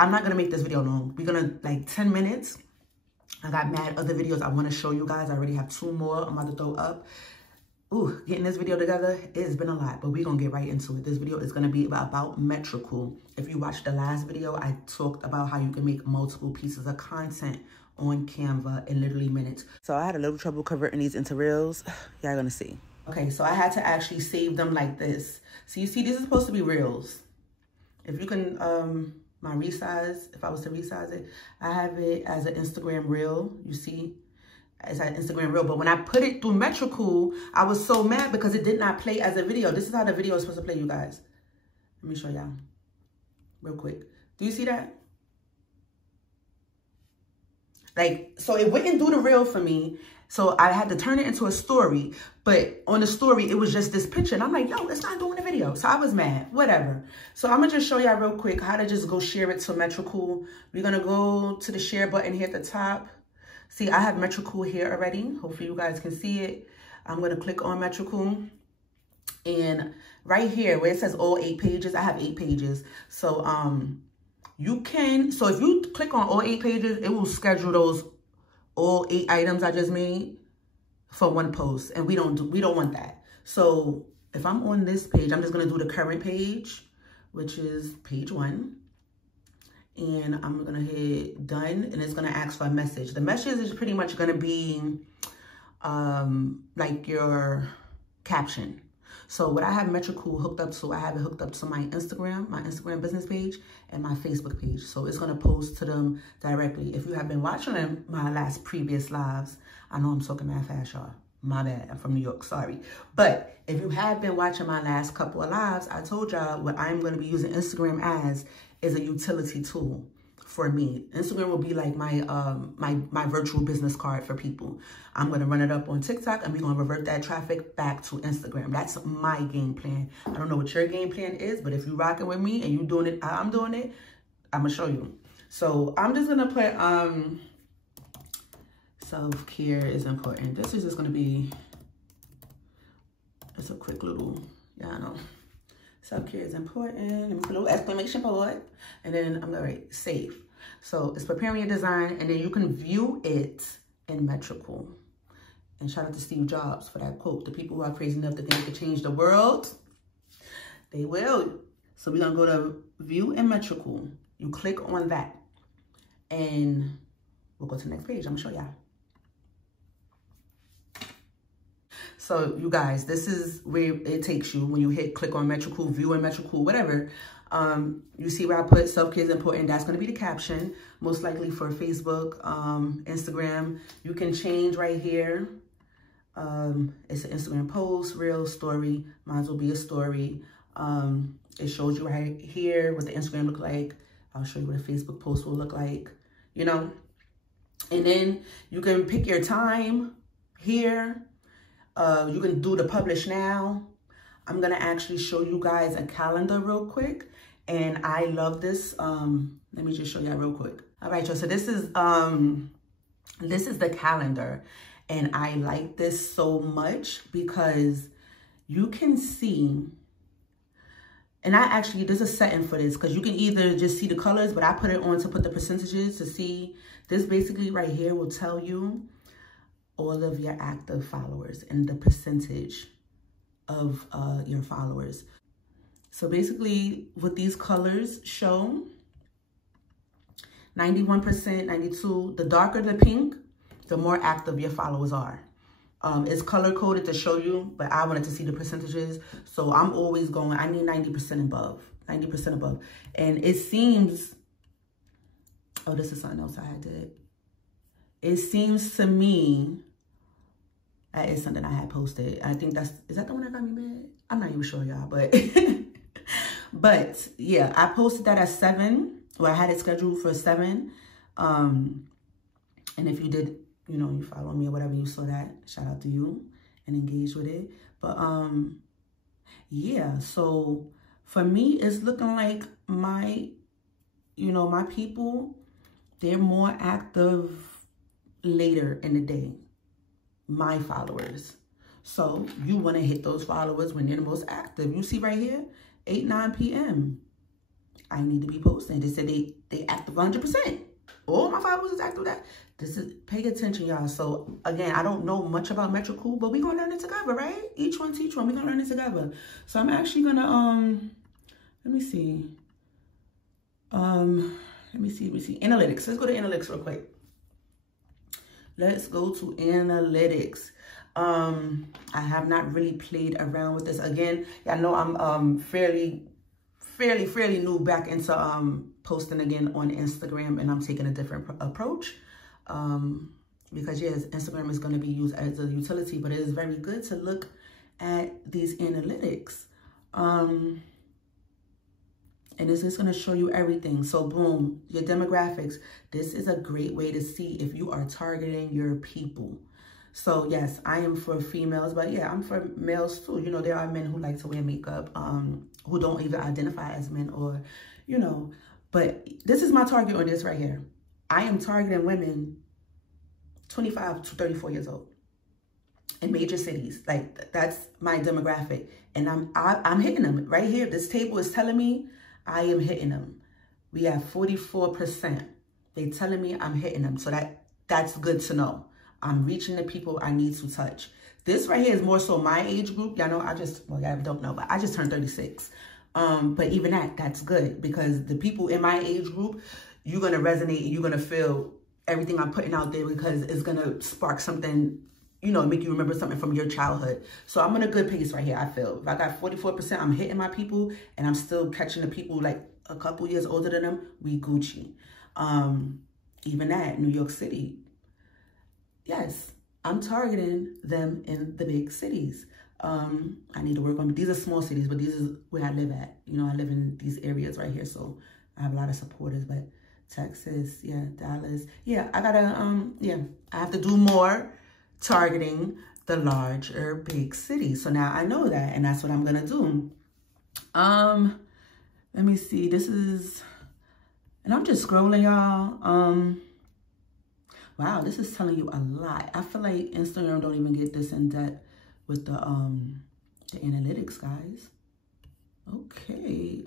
I'm not gonna make this video long. We're gonna, like 10 minutes. I got mad other videos I wanna show you guys. I already have 2 more I'm about to throw up. Ooh, getting this video together, it's been a lot, but we're gonna get right into it. This video is gonna be about Metricool. If you watched the last video, I talked about how you can make multiple pieces of content on Canva in literally minutes. So I had a little trouble converting these into reels. Y'all gonna see. Okay, so I had to actually save them like this. So you see, this is supposed to be reels. If you can, my resize, if I was to resize it, I have it as an Instagram reel, you see? It's an Instagram reel, but when I put it through Metricool, I was so mad because it did not play as a video. This is how the video is supposed to play, you guys. Let me show y'all real quick. Do you see that? Like, so it wouldn't do the reel for me. So I had to turn it into a story, but on the story, it was just this picture. And I'm like, yo, it's not doing the video. So I was mad, whatever. So I'm gonna just show y'all real quick how to just go share it to Metricool. We're gonna go to the share button here at the top. See, I have Metricool here already. Hopefully you guys can see it. I'm gonna click on Metricool. And right here where it says all 8 pages, I have 8 pages. So you can, so if you click on all 8 pages, it will schedule those all 8 items I just made for one post. And we don't want that. So if I'm on this page, I'm just gonna do the current page, which is page 1. And I'm gonna hit done, and it's gonna ask for a message. The message is pretty much gonna be like your caption. So what I have Metricool hooked up to, I have it hooked up to my Instagram business page, and my Facebook page. So it's gonna post to them directly. If you have been watching my previous lives, I know I'm talking mad fast, y'all. My bad, I'm from New York, sorry. But if you have been watching my last couple of lives, I told y'all what I'm gonna be using Instagram as is a utility tool for me. Instagram will be like my my virtual business card for people. I'm gonna run it up on TikTok, and we're gonna revert that traffic back to Instagram. That's my game plan. I don't know what your game plan is, but if you're rocking with me and you doing it how I'm doing it, I'm gonna show you. So I'm just gonna put self-care is important. This is just gonna be, it's a quick little, yeah, I know. Self-care is important. Let me put a little exclamation point. And then I'm gonna write save. So it's preparing your design, and then you can view it in Metricool. And shout out to Steve Jobs for that quote. The people who are crazy enough to think they could change the world, they will. So we're gonna go to view in Metricool. You click on that, and we'll go to the next page. I'm gonna show y'all. So you guys, this is where it takes you when you hit click on Metricool, view in Metricool, whatever. You see where I put self-care is important. That's going to be the caption, most likely for Facebook, Instagram. You can change right here. It's an Instagram post, reel, story. Mine will be a story. It shows you right here what the Instagram look like. I'll show you what a Facebook post will look like, you know. And then you can pick your time here. You can do the publish now. I'm gonna actually show you guys a calendar real quick, and I love this. Let me just show y'all real quick. All right, y'all. So this is the calendar, and I like this so much because you can see. And there's a setting for this because you can either just see the colors, but I put it on to put the percentages to see. This basically right here will tell you all of your active followers and the percentage of your followers. So basically what these colors show, 91%, 92%, the darker the pink, the more active your followers are. It's color coded to show you, but I wanted to see the percentages. So I'm always going, I need 90% above, 90% above. And it seems, oh, this is something else I had did. It seems to me, that is something I had posted. I think is that the one that got me mad? I'm not even sure, y'all, but, but yeah, I posted that at 7. Well, I had it scheduled for 7. And if you did, you know, you follow me or whatever, you saw that, shout out to you and engage with it. But yeah, so for me, it's looking like my people, they're more active later in the day. My followers. So you want to hit those followers when they're the most active. You see right here, 8, 9 p.m. I need to be posting. They said they active 100%. All my followers is active that. This is, pay attention, y'all. So again, I don't know much about Metricool, but we're gonna learn it together, right? Each one teach one. We're gonna learn it together. So I'm actually gonna let me see. Let me see. Analytics. Let's go to analytics real quick. Let's go to analytics. I have not really played around with this. Again, y'all know I'm fairly new back into posting again on Instagram, and I'm taking a different approach. Because yes, Instagram is going to be used as a utility, but it is very good to look at these analytics. And this is going to show you everything. So boom, your demographics. This is a great way to see if you are targeting your people. So yes, I am for females, but yeah, I'm for males too. You know, there are men who like to wear makeup, who don't even identify as men, or, you know, but this is my target on this right here. I am targeting women 25 to 34 years old in major cities. Like, that's my demographic. And I'm hitting them right here. This table is telling me I am hitting them. We have 44%. They telling me I'm hitting them. So that's good to know. I'm reaching the people I need to touch. This right here is more so my age group. Y'all know well, y'all don't know, but I just turned 36. But even that's good, because the people in my age group, you're going to resonate and you're going to feel everything I'm putting out there, because it's going to spark something, you know, make you remember something from your childhood. So I'm on a good pace right here, I feel. If I got 44%, I'm hitting my people, and I'm still catching the people like a couple years older than them, we Gucci. Even New York City. Yes, I'm targeting them in the big cities. I need to work on, these are small cities, but these is where I live at. You know, I live in these areas right here, so I have a lot of supporters. But Texas, yeah, Dallas, yeah, I gotta, yeah, I have to do more targeting the larger big cities. So now I know that, and that's what I'm gonna do. Let me see, this is, and I'm just scrolling, y'all. Wow, this is telling you a lot. I feel like Instagram don't even get this in depth with the analytics, guys. Okay,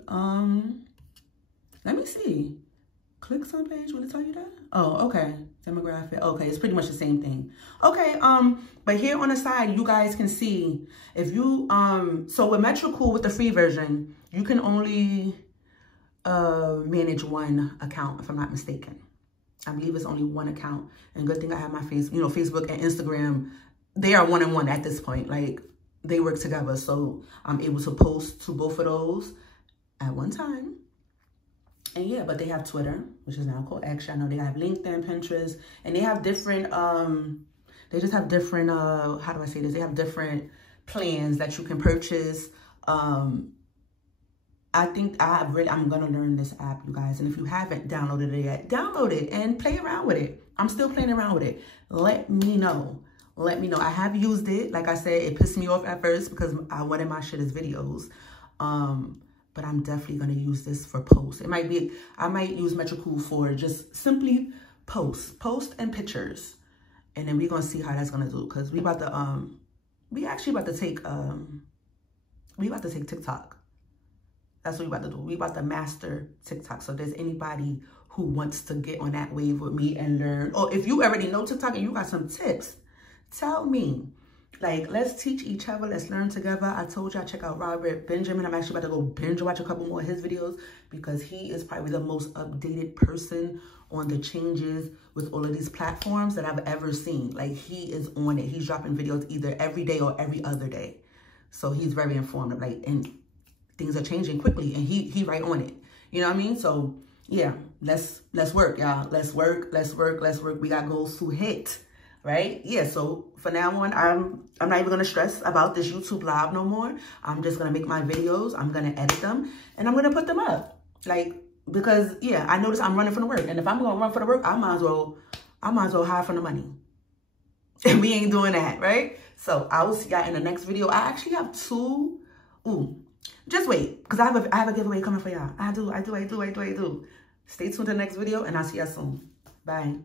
let me see. Clicks on page, will it tell you that? Oh, okay, demographic, okay, it's pretty much the same thing. Okay, but here on the side, you guys can see, if you, so with Metricool, with the free version, you can only manage one account, if I'm not mistaken. I believe it's only one account. And good thing I have my Facebook and Instagram, they are one-on-one at this point. Like, they work together. So I'm able to post to both of those at one time. And yeah, but they have Twitter, which is now called X. I know they have LinkedIn, Pinterest, and they have different, they just have different, how do I say this? They have different plans that you can purchase. I think I'm going to learn this app, you guys. And if you haven't downloaded it yet, download it and play around with it. I'm still playing around with it. Let me know. Let me know. I have used it. Like I said, it pissed me off at first because I wanted my shit as videos. But I'm definitely going to use this for posts. It might be, I might use Metricool for just simply post and pictures. And then we're going to see how that's going to do. Because we actually about to take, TikTok. That's what we about to do. We about to master TikTok. So if there's anybody who wants to get on that wave with me and learn, or if you already know TikTok and you got some tips, tell me. Like, let's teach each other. Let's learn together. I told y'all, check out Robert Benjamin. I'm actually about to go binge watch a couple more of his videos because he is probably the most updated person on the changes with all of these platforms that I've ever seen. Like, he is on it. He's dropping videos either every day or every other day. So he's very informative. Like, and things are changing quickly, and he right on it. You know what I mean? So yeah, let's work, y'all. Let's work. We got goals to hit, right? Yeah. So for now on, I'm not even gonna stress about this YouTube live no more. I'm just gonna make my videos. I'm gonna edit them, and I'm gonna put them up. Like, because yeah, I notice I'm running from the work, and if I'm gonna run for the work, I might as well hide from the money. And we ain't doing that, right? So I will see y'all in the next video. I actually have two. Just wait, because I have a giveaway coming for y'all. I do. Stay tuned to the next video, and I'll see y'all soon. Bye.